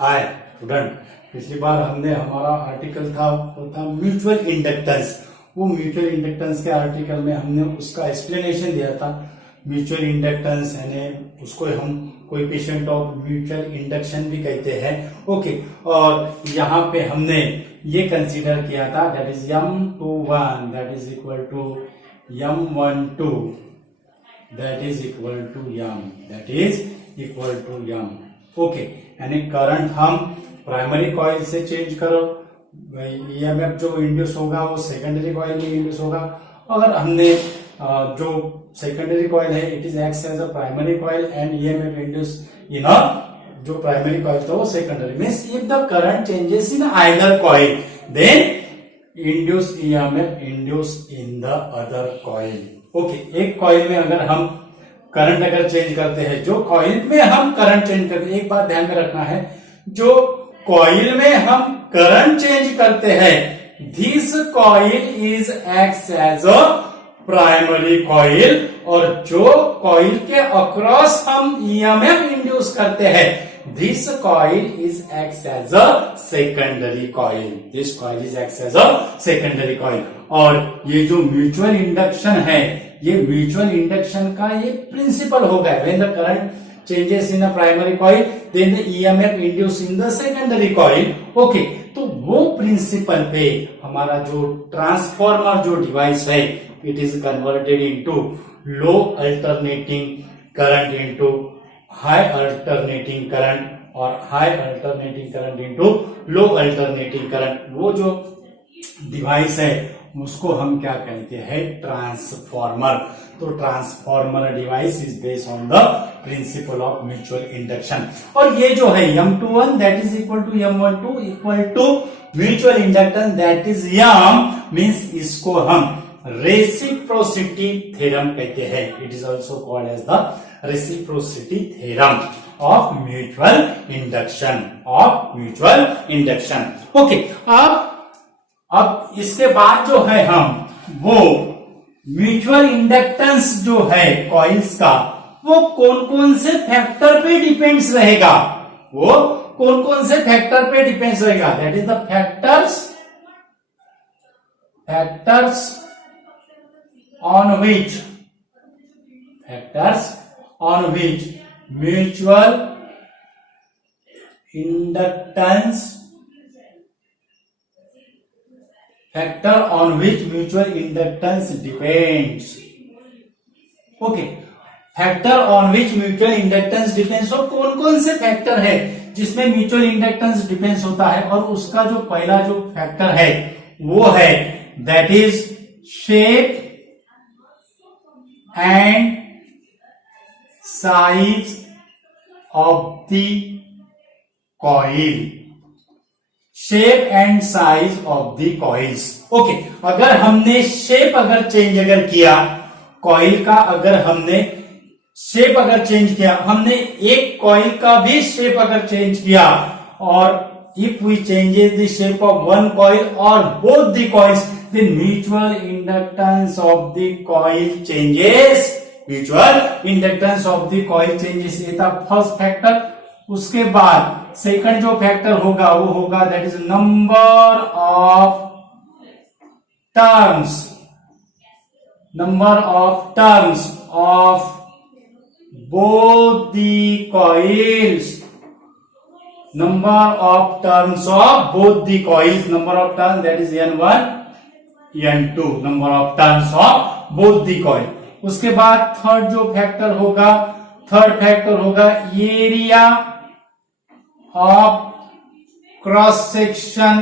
Hi student, पिछली बार हमने हमारा आर्टिकल था वो था म्यूचुअल इंडक्टेंस। वो म्यूचुअल इंडक्टेंस के आर्टिकल में हमने उसका एक्सप्लेनेशन दिया था। म्यूचुअल इंडक्टेंस यानी उसको हम कोएफिशिएंट ऑफ म्यूचुअल इंडक्शन भी कहते हैं। ओके, और यहाँ पे हमने ये कंसीडर किया था that is M21 that is equal to M12 that is equal to M that is equal to M। Okay, यानी करंट हम प्राइमरी कॉइल से चेंज करो, ईएमएफ जो इंड्यूस होगा वो सेकेंडरी कॉइल में इंड्यूस होगा। अगर हमने जो सेकेंडरी कॉइल है it is acts as a primary coil and EMF induce in a जो प्राइमरी कॉइल था वो secondary means if the current changes in either coil then induce EMF induce in the other coil. Okay, एक coil में अगर हम current अगर change करते हैं, जो कॉइल में हम करंट चेंज करते हैं, एक बात ध्यान में रखना है, जो कॉइल में हम करंट चेंज करते हैं this coil is acts as a primary coil, और जो कॉइल के अक्रॉस हम ईएमएफ इंड्यूस करते हैं this coil is acts as a secondary coil. This coil is acts as a secondary coil. और ये जो म्यूचुअल इंडक्शन है, ये म्यूचुअल इंडक्शन का ये प्रिंसिपल होगा। When the current changes in a primary coil then the EMF induce in the secondary coil. Okay, तो वो प्रिंसिपल पे हमारा जो ट्रांसफॉर्मर जो डिवाइस है it is converted into low alternating current into high alternating current और high alternating current into लो alternating current. वो जो डिवाइस है उसको हम क्या कहते हैं? ट्रांसफॉर्मर। तो transformer device is based on the principle of mutual induction. और ये जो है M21 that is equal to M12 equal to mutual inductance that is M means इसको हम रेसिप्रोसिटी थ्योरम कहते हैं। It is also called as the reciprocity theorem of mutual induction. Okay, अब इसके बाद जो है हम वो म्यूचुअल इंडक्टेंस जो है कॉइल्स का वो कौन कौन से फैक्टर पे डिपेंड्स रहेगा, वो कौन कौन से फैक्टर पे डिपेंड्स रहेगा that is the factors on which mutual inductance depends। Okay, factor on which mutual inductance depends. और कौन कौन से फैक्टर है जिसमें म्यूचुअल इंडक्टेंस डिपेंड्स होता है, और उसका जो पहला जो फैक्टर है वो है that is shape and size of the coil. Shape and size of the coils. Okay, अगर हमने शेप चेंज किया कॉइल का, अगर हमने शेप चेंज किया, हमने एक कॉइल का भी शेप चेंज किया, और if we changes the shape of one coil और both the coils then mutual inductance of the coil changes. ये था फर्स्ट फैक्टर। उसके बाद सेकंड जो फैक्टर होगा वो होगा that is number of turns of both the coils। number of turns of both the coils, number of turns that is N1 N2, number of turns of both the coil। उसके बाद third factor होगा area of cross section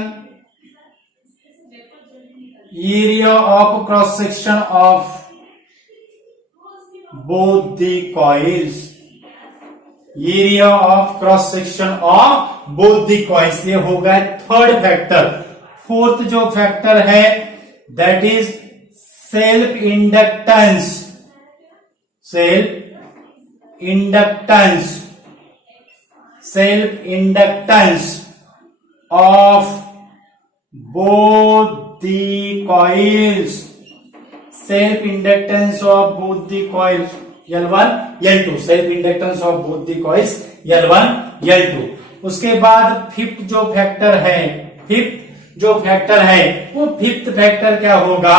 of both the coils। Area of cross section of both the coils, ये होगा third factor. Fourth जो factor है that is self inductance of both the coils. Self inductance of both the coils L1 L2, self inductance of both the coils L1 L2। उसके बाद fifth जो factor है वो fifth factor क्या होगा?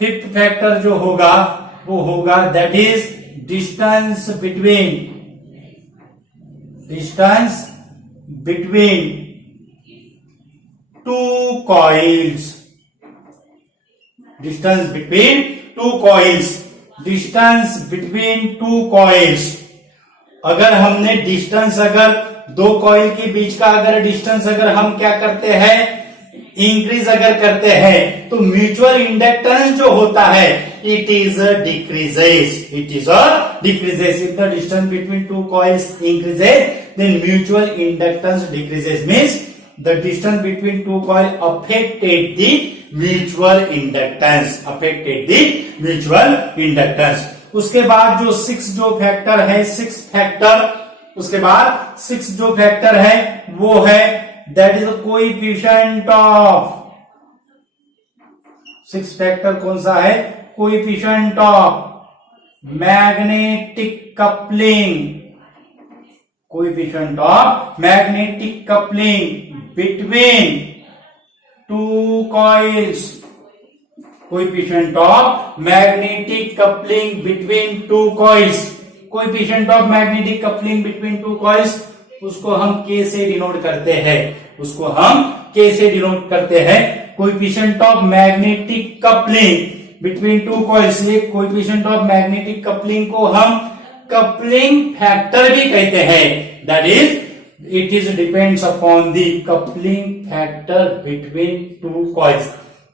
Fifth factor जो होगा वो होगा that is distance between two coils. Distance between two coils. अगर हमने डिस्टेंस, अगर दो कॉइल के बीच का अगर डिस्टेंस अगर हम क्या करते हैं, इंक्रीज अगर करते हैं, तो म्यूचुअल इंडक्टेंस जो होता है it is decreases. If the distance between two coils increases then mutual inductance decreases, means the distance between two coil affected the mutual inductance. उसके बाद जो सिक्स जो फैक्टर है, उसके बाद सिक्स जो फैक्टर है वो है that is coefficient of. Six factor कौन सा है? Coefficient of magnetic coupling between two coils. Coefficient of magnetic coupling between two coils. Coefficient of magnetic coupling between two coils उसको हम K से डिनोट करते हैं। Coefficient of magnetic coupling between two coils, ये coefficient of magnetic coupling को हम coupling factor भी कहते हैं। That is it is depends upon the coupling factor between two coils.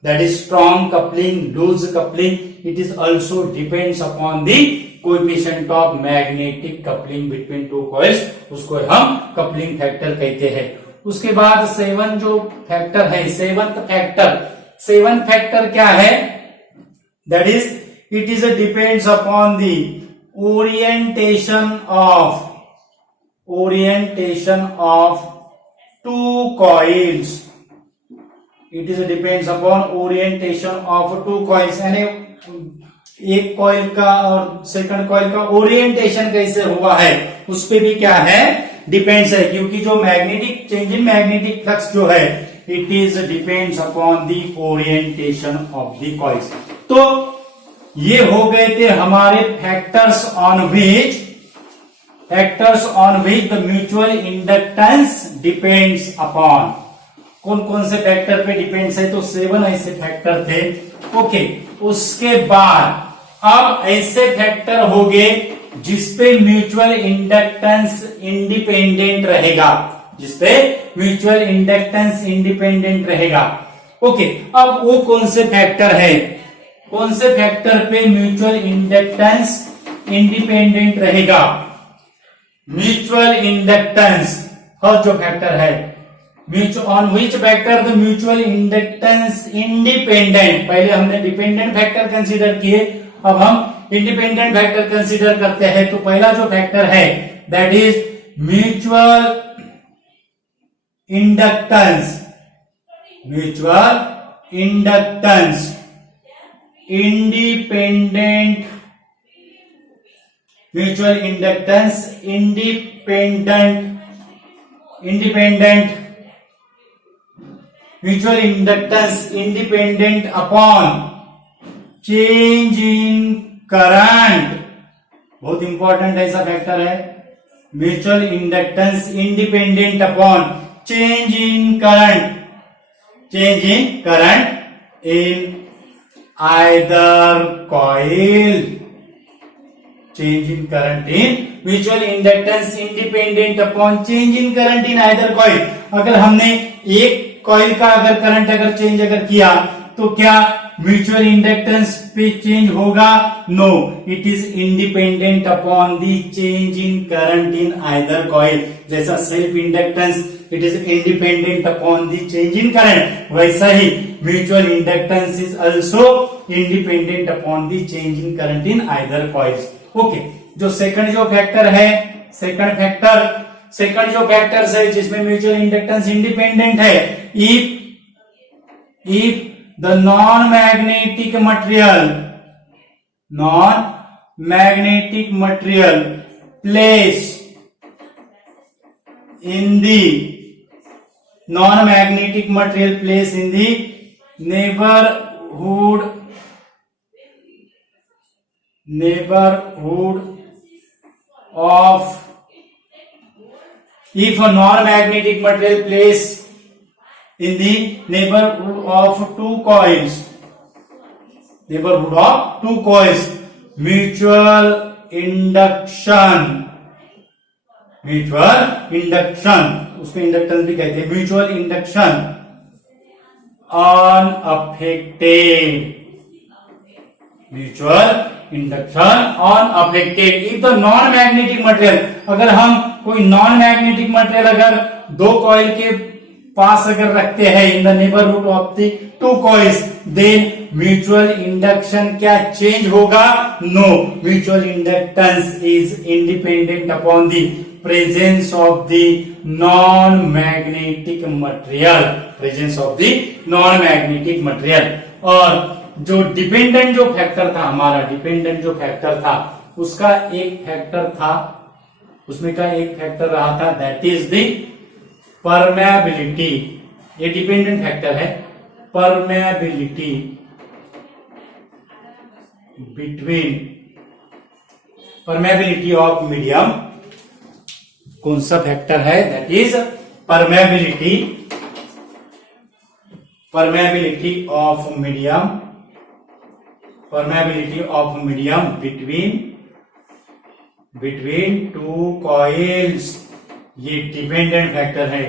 That is strong coupling, loose coupling. It is also depends upon the coefficient of magnetic coupling between two coils. उसको हम coupling factor कहते हैं। उसके बाद seven जो factor है, seventh factor क्या है? That is it is a depends upon the orientation of two coils. It is depends upon orientation of two coils, यानी एक कॉइल का और सेकंड कॉइल का ओरिएंटेशन कैसे हुआ है उस पे भी क्या है? डिपेंड्स है, क्योंकि जो magnetic change in magnetic flux जो है it is depends upon the orientation of the coils. तो ये हो गए थे हमारे factors on which the mutual inductance depends upon. कौन कौन से फैक्टर पे डिपेंड्स है? तो 7 ऐसे फैक्टर थे। ओके, उसके बाद अब ऐसे फैक्टर हो गए जिसपे म्यूचुअल इंडक्टेंस इंडिपेंडेंट रहेगा। ओके, अब वो कौन से फैक्टर है? कौन से फैक्टर पे म्यूचुअल इंडक्टेंस इंडिपेंडेंट रहेगा? म्यूचुअल इंडक्टेंस फर्स्ट जो फैक्टर है, on which factor the mutual inductance independent। पहले हमने डिपेंडेंट फैक्टर कंसीडर किए, अब हम इंडिपेंडेंट फैक्टर कंसीडर करते हैं। तो पहला जो फैक्टर है that is mutual inductance independent. Mutual inductance independent mutual inductance independent upon change in current. बहुत इंपॉर्टेंट ऐसा फैक्टर है, mutual inductance independent upon change in current in either coil. Change in current in mutual inductance independent upon change in current in either coil. अगर हमने एक coil का अगर current अगर change अगर किया तो क्या म्यूचुअल इंडक्टेंस पे चेंज होगा? No, it is independent upon the change in current in either coil. जैसा self inductance it is independent upon the change in current, वैसा ही mutual inductance is also independent upon the change in current in either coils. Okay, जो second जो factor है, second जो factors है जिसमें mutual inductance independent है, if the non-magnetic material place in the non-magnetic material placed in the neighborhood of, if a non-magnetic material placed in the neighborhood of two coils, mutual induction, उसको inductance भी कहते हैं, mutual induction unaffected, if the non magnetic material, अगर हम कोई non magnetic material अगर दो coil के पास अगर रखते हैं in the neighbourhood of the two coils, then mutual induction क्या चेंज होगा? No, mutual inductance is independent upon the presence of the non magnetic material. और जो डिपेंडेंट जो फैक्टर था हमारा, उसका एक फैक्टर था, उसमें का एक फैक्टर रहा था, दैट इज द परमेबिलिटी। ये डिपेंडेंट फैक्टर है, परमेबिलिटी ऑफ मीडियम। कौन सा फैक्टर है? That is permeability of medium between two coils. ये डिपेंडेंट फैक्टर है,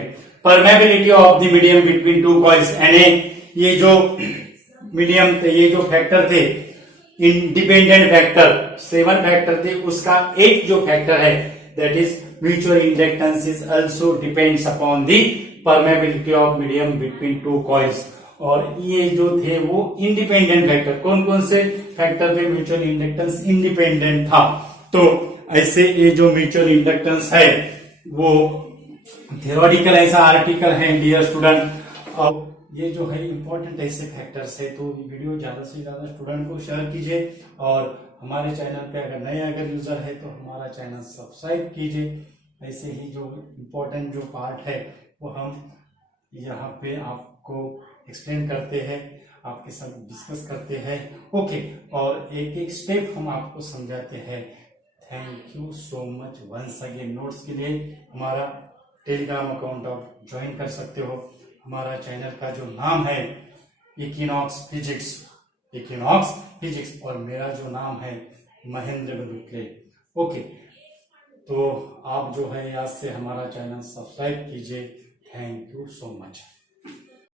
permeability of the medium between two coils. यानी ये जो मीडियम थे, ये जो फैक्टर थे, इंडिपेंडेंट फैक्टर 7 फैक्टर थे, उसका एक जो फैक्टर है, that is mutual inductance is also depends upon the permeability of medium between two coils. और ये जो थे वो इंडिपेंडेंट फैक्टर, कौन कौन से फैक्टर थे? म्यूचुअल इंडक्टेंस इंडिपेंडेंट था। तो ऐसे ये जो म्यूचुअल इंडक्टेंस है वो थियोरेटिकल ऐसा आर्टिकल है डियर स्टूडेंट। और ये जो है इंपॉर्टेंट ऐसे फैक्टर्स है, तो वीडियो ज्यादा से ज्यादा स्टूडेंट को शेयर कीजिए। और हमारे चैनल पे अगर नए यूजर है तो हमारा चैनल सब्सक्राइब कीजिए। ऐसे ही जो इम्पोर्टेंट जो पार्ट है वो हम यहाँ पे आपको एक्सप्लेन करते हैं, आपके साथ डिस्कस करते हैं। ओके, और एक एक स्टेप हम आपको समझाते हैं। Thank you so much once again. Notes के लिए हमारा टेलीग्राम अकाउंट आप ज्वाइन कर सकते हो। हमारा चैनल का जो नाम है इक्विनॉक्स फिजिक्स, और मेरा जो नाम है महेंद्र गुरुकुले। ओके, तो आप जो है आज से हमारा चैनल सब्सक्राइब कीजिए। Thank you so much.